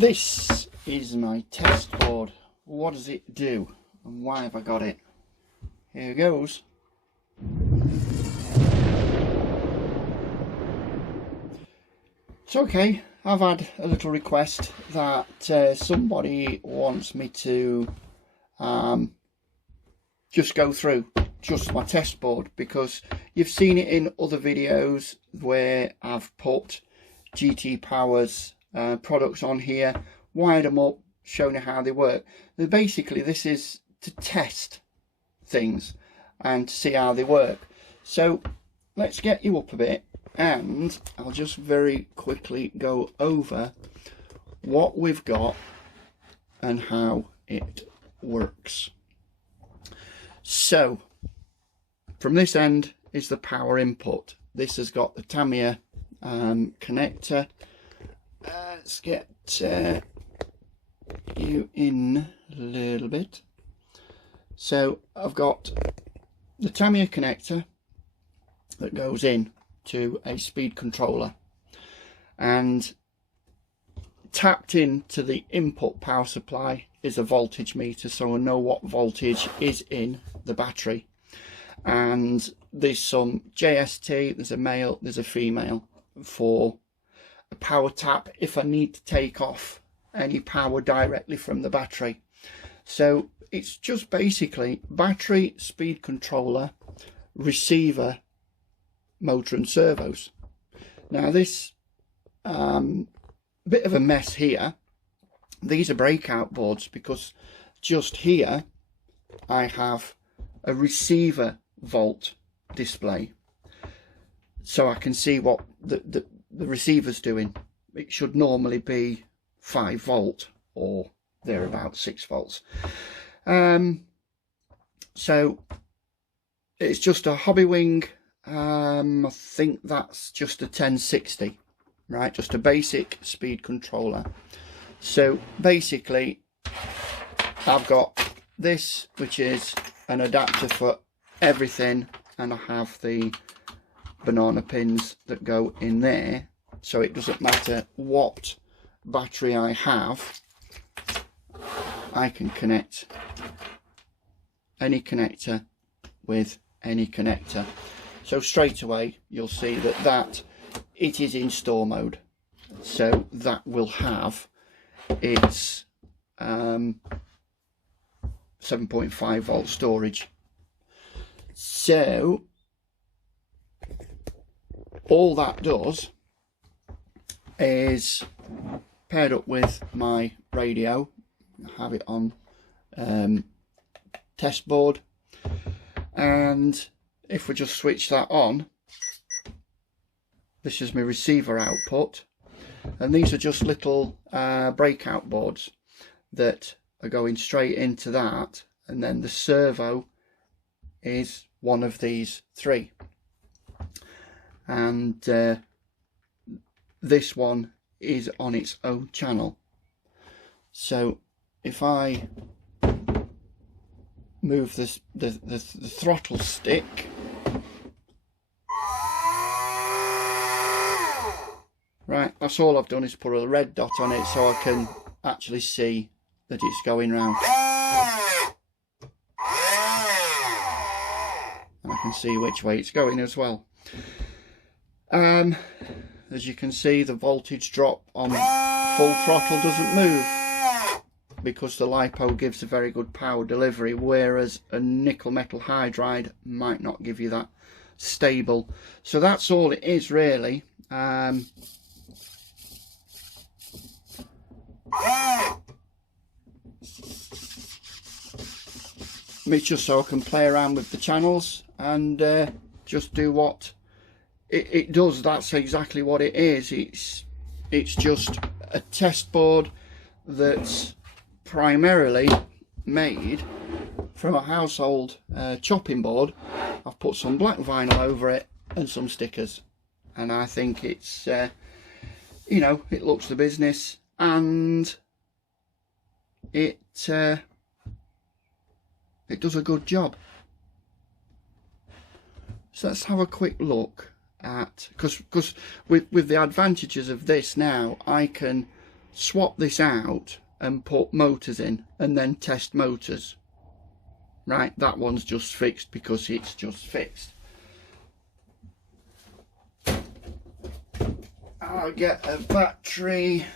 This is my test board. What does it do and why have I got it? Here goes. It's okay, I've had a little request that somebody wants me to just go through just my test board, because you've seen it in other videos where I've put GT Power's products on here, wired them up, shown you how they work. And basically this is to test things and to see how they work. So let's get you up a bit and I'll just very quickly go over what we've got and how it works. So from this end is the power input. This has got the Tamiya connector. Let's get you in a little bit. So I've got the Tamiya connector that goes in to a speed controller, and tapped into the input power supply is a voltage meter, so I know what voltage is in the battery. And there's some JST, there's a male, there's a female for a power tap if I need to take off any power directly from the battery. So it's just basically battery, speed controller, receiver, motor and servos. Now this bit of a mess here, these are breakout boards, because just here I have a receiver volt display, so I can see what the receiver's doing. It should normally be 5 volt or thereabout 6 volts. So it's just a hobby wing. I think that's just a 1060, right? Just a basic speed controller. So basically I've got this, which is an adapter for everything, and I have the banana pins that go in there, so it doesn't matter what battery I have, I can connect any connector with any connector. So straight away you'll see that it is in store mode, so that will have its 7.5 volt storage. So all that does is paired up with my radio. I have it on test board, and if we just switch that on, this is my receiver output, and these are just little breakout boards that are going straight into that, and then the servo is one of these 3, and this one is on its own channel. So if I move this the throttle stick, right, that's all I've done is put a red dot on it so I can actually see that it's going round, and I can see which way it's going as well. As you can see, the voltage drop on full throttle doesn't move, because the LiPo gives a very good power delivery, whereas a nickel metal hydride might not give you that stable. So that's all it is really. It's just so I can play around with the channels and just do what it does. That's exactly what it is. It's just a test board that's primarily made from a household chopping board. I've put some black vinyl over it and some stickers, and I think it's you know, it looks the business, and it does a good job. So let's have a quick look at, because with the advantages of this now, I can swap this out and put motors in and then test motors. Right, that one's just fixed because it's just fixed. I'll get a battery.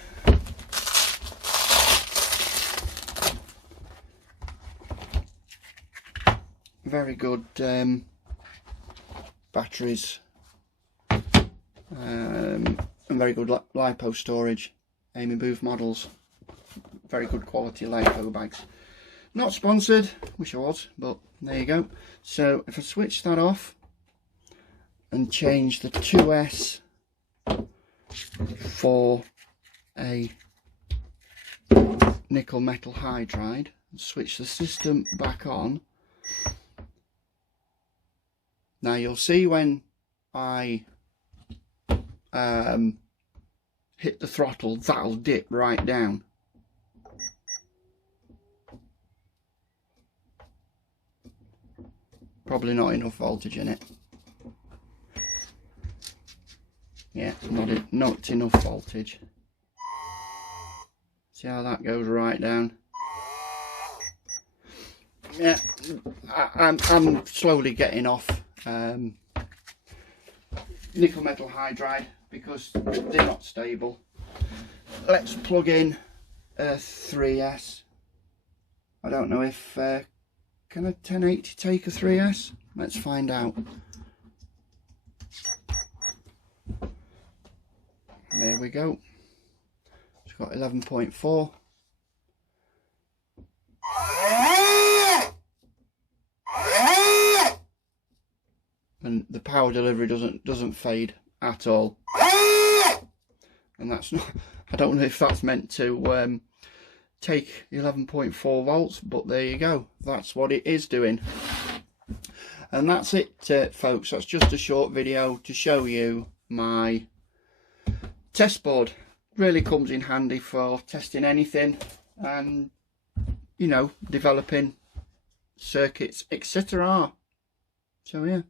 Very good batteries, and very good LiPo storage. Amy Booth models, very good quality LiPo bags. Not sponsored, wish I was, but there you go. So if I switch that off and change the 2S for a nickel metal hydride and switch the system back on, now you'll see when I hit the throttle, that'll dip right down. Probably not enough voltage in it. Yeah, not enough voltage. See how that goes right down? Yeah, I'm slowly getting off nickel metal hydride because they're not stable. Let's plug in a 3S. I don't know if can a 1080 take a 3S? Let's find out. There we go. It's got 11.4. And the power delivery doesn't fade at all. And that's not, I don't know if that's meant to take 11.4 volts, but there you go, that's what it is doing. And that's it, folks. That's just a short video to show you my test board. Really comes in handy for testing anything and, you know, developing circuits, etc. So yeah,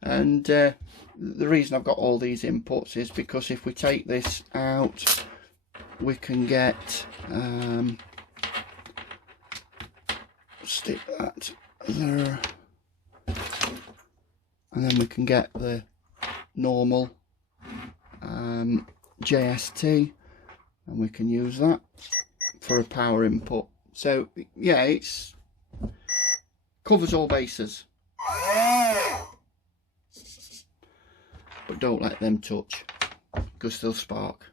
and the reason I've got all these inputs is because if we take this out, we can get stick that there, and then we can get the normal JST, and we can use that for a power input. So yeah, it's covers all bases, but don't let them touch because they'll spark.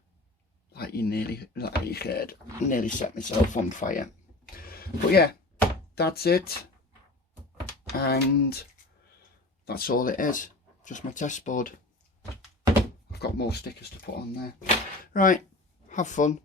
Like you heard, nearly set myself on fire. But yeah, that's it, and that's all it is, just my test board. I've got more stickers to put on there. Right, have fun.